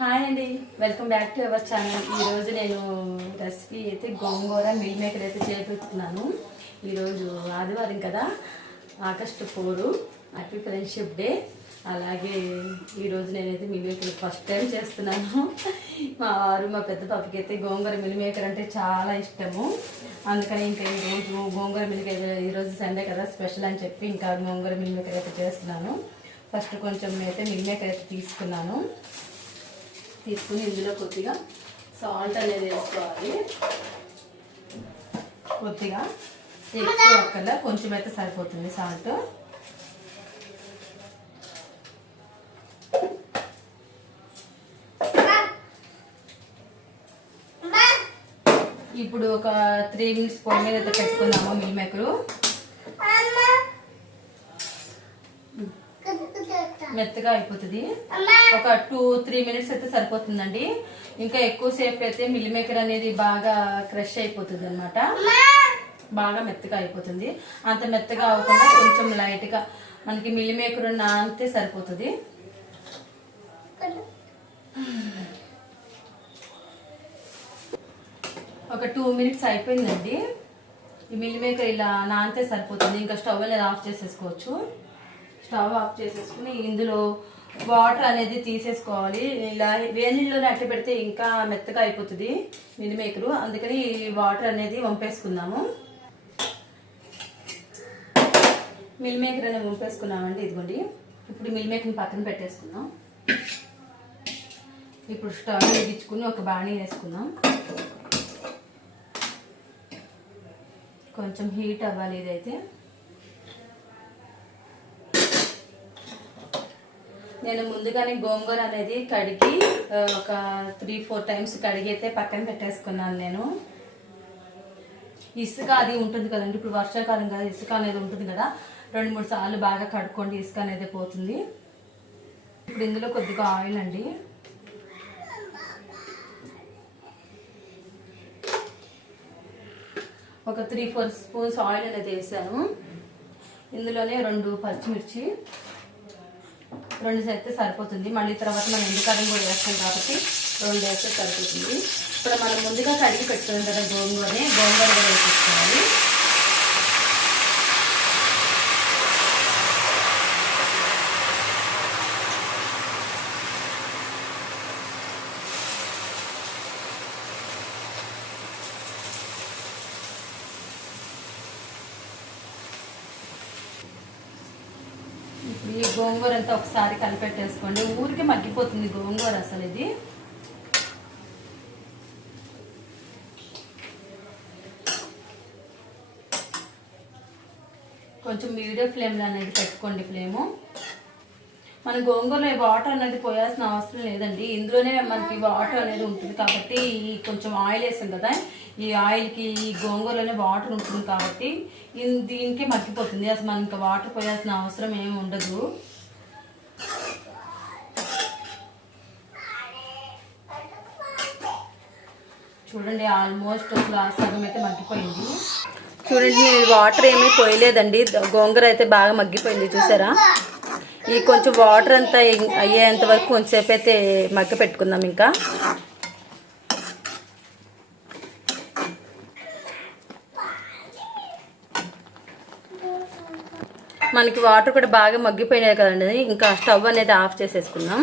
Hi అండి. Welcome back to our channel. ఈరోజు నేను రెసిపీ అయితే గోంగూర మిల్ మేకర్ అయితే చేపిస్తున్నాను. ఈరోజు ఆదివారం కదా August four happy friendship day. అలాగే ఈరోజు నేనైతే మిల్ మేకర్ ఫస్ట్ టైం చేస్తున్నాను. మా వారు మా పెద్ద పాపకి అయితే గోంగూర మిల్ మేకర్ అంటే చాలా ఇష్టము. అందుకని ఇంకా ఈరోజు గోంగూర మిల్ మేకర్ ఈరోజు సండే కదా స్పెషల్ అని చెప్పి ఇంకా గోంగూర మిల్ మేకర్ అయితే చేస్తున్నాను. ఫస్ట్ కొంచెం అయితే మిల్ మేకర్ అయితే తీసుకున్నాను. తీసుకుని ఇందులో కొద్దిగా సాల్ట్ అనేది వేసుకోవాలి. కొద్దిగా ఎక్కువ అక్కర్లా కొంచెం అయితే సరిపోతుంది సాల్ట్. ఇప్పుడు ఒక త్రీ మినిట్స్ పొయ్యి మీద అయితే పెట్టుకుందాము మిల్ మేకరు. మెత్తగా అయిపోతుంది. ఒక టూ త్రీ మినిట్స్ అయితే సరిపోతుందండి. ఇంకా ఎక్కువసేపు అయితే మిల్ మేకర్ అనేది బాగా క్రష్ అయిపోతుంది అనమాట బాగా మెత్తగా అయిపోతుంది. అంత మెత్తగా అవ్వకుండా కొంచెం లైట్గా మనకి మిల్ మేకర్ నానితే సరిపోతుంది. ఒక టూ మినిట్స్ అయిపోయిందండి. ఈ మిల్ మేకర్ ఇలా నానితే సరిపోతుంది. ఇంకా స్టవ్ అనేది ఆఫ్ చేసేసుకోవచ్చు. స్టవ్ ఆఫ్ చేసేసుకుని ఇందులో వాటర్ అనేది తీసేసుకోవాలి. ఇలా వేడి నీళ్ళలో పెడితే ఇంకా మెత్తగా అయిపోతుంది మిల్ మేకరు. అందుకని వాటర్ అనేది వంపేసుకుందాము. మిల్ మేకర్ అనేది వంపేసుకున్నామండి ఇదిగోండి. ఇప్పుడు మిల్ మేకర్ని పక్కన పెట్టేసుకుందాం. ఇప్పుడు స్టవ్ వెలిగించుకుని ఒక బాణీ వేసుకుందాం. కొంచెం హీట్ అవ్వాలి ఇదైతే. నేను ముందుగానే గోంగూర అనేది కడిగి ఒక త్రీ ఫోర్ టైమ్స్ కడిగి అయితే పక్కన పెట్టేసుకున్నాను నేను. ఇసుక అది ఉంటుంది కదండి ఇప్పుడు వర్షాకాలం కదా ఇసుక అనేది ఉంటుంది కదా రెండు మూడు సార్లు బాగా కడుక్కోండి ఇసుక అనేది పోతుంది. ఇప్పుడు ఇందులో కొద్దిగా ఆయిల్ అండి. ఒక త్రీ ఫోర్ స్పూన్స్ ఆయిల్ అనేది వేసాను. ఇందులోనే రెండు పచ్చిమిర్చి రెండు చేస్తే సరిపోతుంది. మళ్ళీ తర్వాత మనం ఎండుకారం కూడా వేస్తాం కాబట్టి రెండు వేస్తే సరిపోతుంది. ఇప్పుడు మనం ముందుగా కడిగి పెట్టుకున్నాం కదా గోంగూరని గోంగూర కూడా వేసేసుకోవాలి. ఈ గోంగూర అంతా ఒకసారి కలిపెట్టేసుకోండి. ఊరికే మగ్గిపోతుంది గోంగూర అసలు ఇది. కొంచెం మీడియం ఫ్లేమ్లో అనేది పెట్టుకోండి ఫ్లేము. మన గోంగూరలో వాటర్ అనేది పోయాల్సిన అవసరం లేదండి. ఇందులోనే మనకి వాటర్ అనేది ఉంటుంది కాబట్టి కొంచెం ఆయిల్ వేసాం కదా. ఈ ఆయిల్కి ఈ గోంగూరలోనే వాటర్ ఉంటుంది కాబట్టి దీనికే మగ్గిపోతుంది. అసలు మనకి వాటర్ పోయాల్సిన అవసరం ఏమి ఉండదు. చూడండి ఆల్మోస్ట్ అసలు సగం అయితే మగ్గిపోయింది. చూడండి నేను వాటర్ ఏమీ పోయలేదండి. గోంగూర అయితే బాగా మగ్గిపోయింది చూసారా? ఈ కొంచెం వాటర్ అంతా అయ్యేంత వరకు కొంచెంసేపు అయితే మగ్గ పెట్టుకుందాం ఇంకా. మనకి వాటర్ కూడా బాగా మగ్గిపోయినాయి కదండి. ఇంకా స్టవ్ అనేది ఆఫ్ చేసేసుకుందాం.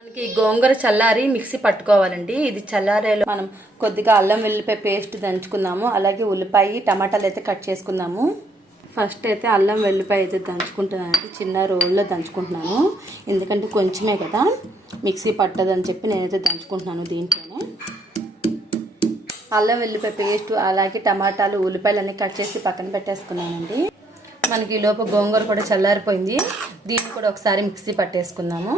మనకి గోంగూర చల్లారి మిక్సీ పట్టుకోవాలండి. ఇది చల్లారేలో మనం కొద్దిగా అల్లం వెల్లిపాయ పేస్ట్ దంచుకుందాము. అలాగే ఉల్లిపాయ టమాటాలు అయితే కట్ చేసుకుందాము. ఫస్ట్ అయితే అల్లం వెల్లిపాయ అయితే దంచుకుంటున్నాను చిన్న రోల్లో దంచుకుంటున్నాను. ఎందుకంటే కొంచెమే కదా. మిక్సీ పట్టదని చెప్పి నేనైతే దంచుకుంటున్నాను దీంట్లోనే. అల్లం వెల్లిపాయ పేస్ట్ అలాగే టమాటాలు ఉల్లిపాయలు అన్నీ కట్ చేసి పక్కన పెట్టేసుకున్నానండి. మనకి ఈ లోపు గోంగూర కూడా చల్లారిపోయింది. దీన్ని కూడా ఒకసారి మిక్సీ పట్టేసుకుందాము.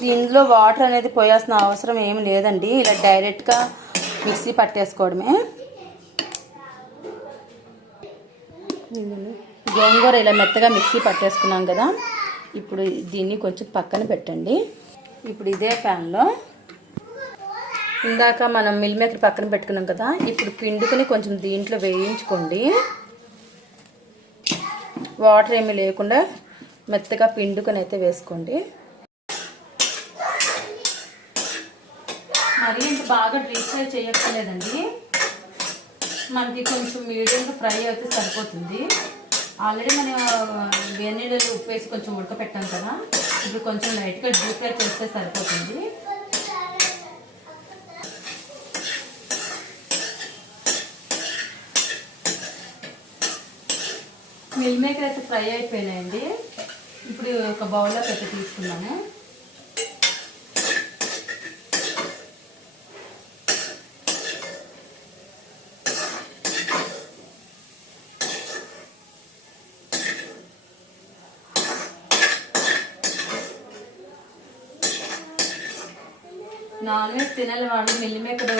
దీనిలో వాటర్ అనేది పోయాల్సిన అవసరం ఏమి లేదండి. ఇలా డైరెక్ట్గా మిక్సీ పట్టేసుకోవడమే. గోంగూర ఇలా మెత్తగా మిక్సీ పట్టేసుకున్నాం కదా. ఇప్పుడు దీన్ని కొంచెం పక్కన పెట్టండి. ఇప్పుడు ఇదే ప్యాన్లో. ఇందాక మనం మిల్ మేకర్ పక్కన పెట్టుకున్నాం కదా. ఇప్పుడు పిండుకుని కొంచెం దీంట్లో వేయించుకోండి. వాటర్ ఏమీ లేకుండా మెత్తగా పిండుకొని అయితే వేసుకోండి. మరీ ఇంత బాగా డీప్ ఫ్రై చేయక్కర్లేదండి. మనకి కొంచెం మీడియంగా ఫ్రై అయితే సరిపోతుంది. ఆల్రెడీ మనం వేడి ఉప్పు వేసి కొంచెం ఉడకపెట్టాం కదా. ఇప్పుడు కొంచెం లైట్గా డీప్ ఫ్రై చేస్తే సరిపోతుంది. మిల్ మేకర్ అయితే ఫ్రై అయిపోయినాయండి. ఇప్పుడు ఒక బౌల్లో అయితే తీసుకున్నాము నాన్ వెజ్ తినాలి వాళ్ళు మిల్ మేకర్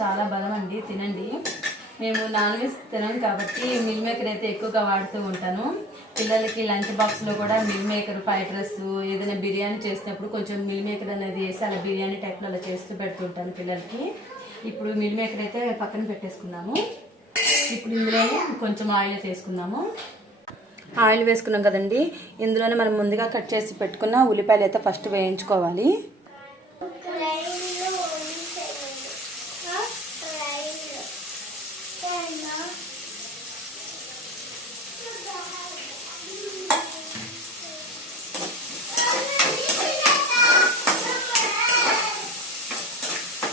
చాలా బలం అండి తినండి. మేము నాన్ వెజ్ తినాను కాబట్టి మిల్ మేకర్ అయితే ఎక్కువగా వాడుతూ ఉంటాను. పిల్లలకి లంచ్ బాక్స్లో కూడా మిల్ మేకర్ ఫ్రైడ్ రైస్ ఏదైనా బిర్యానీ చేసినప్పుడు కొంచెం మిల్ మేకర్ అనేది వేసి అలా బిర్యానీ టైప్లో అలా చేస్తూ పెడుతుంటాను పిల్లలకి. ఇప్పుడు మిల్ మేకర్ అయితే పక్కన పెట్టేసుకున్నాము. ఇప్పుడు ఇందులో కొంచెం ఆయిల్ వేసుకుందాము. ఆయిల్ వేసుకున్నాం కదండి. ఇందులోనే మనం ముందుగా కట్ చేసి పెట్టుకున్న ఉల్లిపాయలు అయితే ఫస్ట్ వేయించుకోవాలి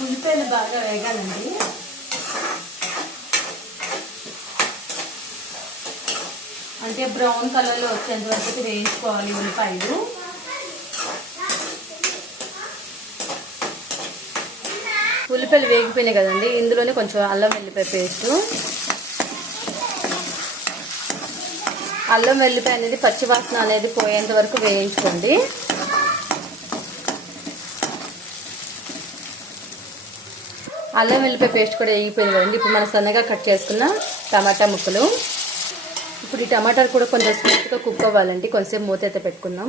ఉల్లిపాయలు బాగా వేగాలండి అంటే బ్రౌన్ కలర్లో వచ్చేంత వరకు వేయించుకోవాలి ఉల్లిపాయలు. ఉల్లిపాయలు వేగిపోయినాయి కదండి ఇందులోనే కొంచెం అల్లం వెల్లిపాయ పేస్ట్. అల్లం వెల్లిపాయ అనేది పచ్చివాసన అనేది పోయేంత వరకు వేయించుకోండి. అల్లం వెల్లిపాయ పేస్ట్ కూడా వేగిపోయింది కదండి ఇప్పుడు మనం సన్నగా కట్ చేసుకున్న టమాటా ముక్కలు. ఇప్పుడు ఈ టమాటాలు కూడా కొంచెం స్మూత్గా కుక్ అవ్వాలండి. కొంచెంసేపు మూత అయితే పెట్టుకుందాం.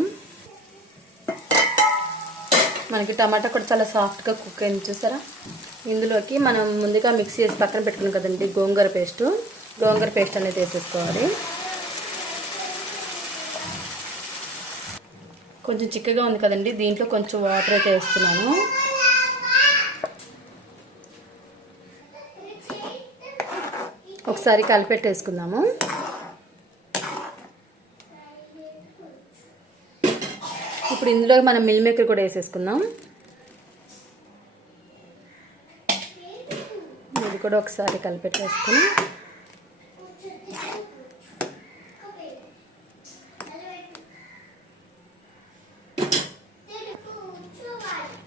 మనకి టమాటా కూడా చాలా సాఫ్ట్గా కుక్ అయింది చూసారా? ఇందులోకి మనం ముందుగా మిక్స్ చేసి పక్కన పెట్టుకున్నాం కదండి గోంగూర పేస్ట్. గోంగూర పేస్ట్ అనేది వేసేసుకోవాలి. కొంచెం చిక్కగా ఉంది కదండి దీంట్లో కొంచెం వాటర్ అయితే వేస్తున్నాను. ఒకసారి కలిపెట్టేసుకుందాము. ఇప్పుడు ఇందులో మనం మిల్ మేకర్ కూడా వేసేసుకుందాం. ఇది కూడా ఒకసారి కలిపెట్టేసుకుని.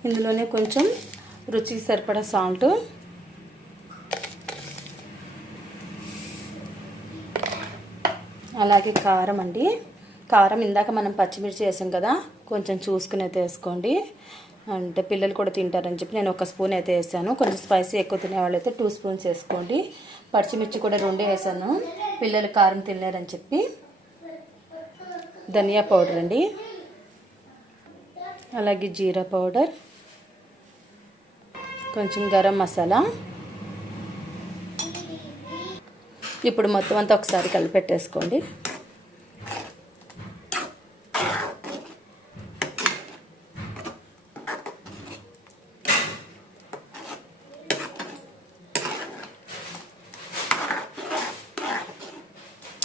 ఇందులోనే కొంచెం రుచికి సరిపడా సాల్ట్ అలాగే కారం అండి. కారం ఇందాక మనం పచ్చిమిర్చి వేసాం కదా కొంచెం చూసుకుని అయితే వేసుకోండి. అంటే పిల్లలు కూడా తింటారని చెప్పి నేను ఒక స్పూన్ అయితే వేసాను. కొంచెం స్పైసీ ఎక్కువ తినేవాళ్ళు అయితే టూ స్పూన్స్ వేసుకోండి. పచ్చిమిర్చి కూడా రెండే వేసాను. పిల్లలు కారం తినలేరని చెప్పి. ధనియా పౌడర్ అండి. అలాగే జీరా పౌడర్. కొంచెం గరం మసాలా. ఇప్పుడు మొత్తం అంతా ఒకసారి కలిపెట్టేసుకోండి.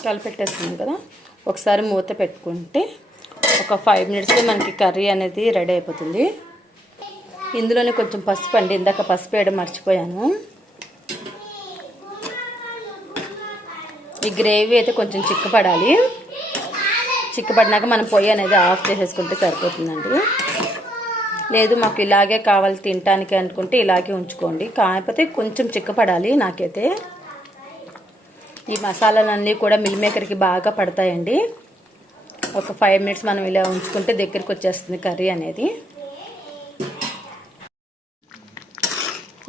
కలిపెట్టేస్తున్నాం కదా ఒకసారి మూత పెట్టుకుంటే ఒక ఫైవ్ మినిట్స్లో మనకి కర్రీ అనేది రెడీ అయిపోతుంది. ఇందులోనే కొంచెం పసుపు అండి ఇందాక పసుపు వేయడం మర్చిపోయాను. ఈ గ్రేవీ అయితే కొంచెం చిక్కపడాలి. చిక్కపడినాక మనం పొయ్యి అనేది ఆఫ్ చేసేసుకుంటే సరిపోతుందండి. లేదు మాకు ఇలాగే కావాలి తినటానికి అనుకుంటే ఇలాగే ఉంచుకోండి. కాకపోతే కొంచెం చిక్కపడాలి నాకైతే. ఈ మసాలాలన్నీ కూడా మిల్ మేకర్కి బాగా పడతాయండి. ఒక ఫైవ్ మినిట్స్ మనం ఇలా ఉంచుకుంటే దగ్గరికి వచ్చేస్తుంది కర్రీ అనేది.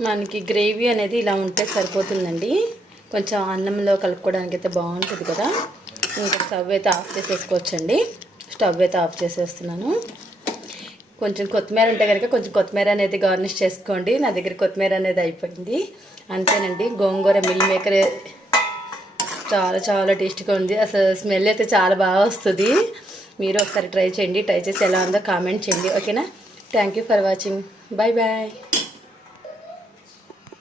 మనకి గ్రేవీ అనేది ఇలా ఉంటే సరిపోతుందండి. కొంచెం అన్నంలో కలుపుకోవడానికి అయితే బాగుంటుంది కదా. ఇంకా స్టవ్ అయితే ఆఫ్ చేసేసుకోవచ్చండి. స్టవ్ అయితే ఆఫ్ చేసేస్తున్నాను. కొంచెం కొత్తిమీర ఉంటే కనుక కొంచెం కొత్తిమీర అనేది గార్నిష్ చేసుకోండి. నా దగ్గర కొత్తిమీర అనేది అయిపోయింది. అంతేనండి. గోంగూర మిల్ మేకర్ చాలా చాలా టేస్టీగా ఉంది. అసలు స్మెల్ అయితే చాలా బాగా వస్తుంది. మీరు ఒకసారి ట్రై చేయండి. ట్రై చేసి ఎలా ఉందో కామెంట్ చేయండి. ఓకేనా? Thank you for watching bye bye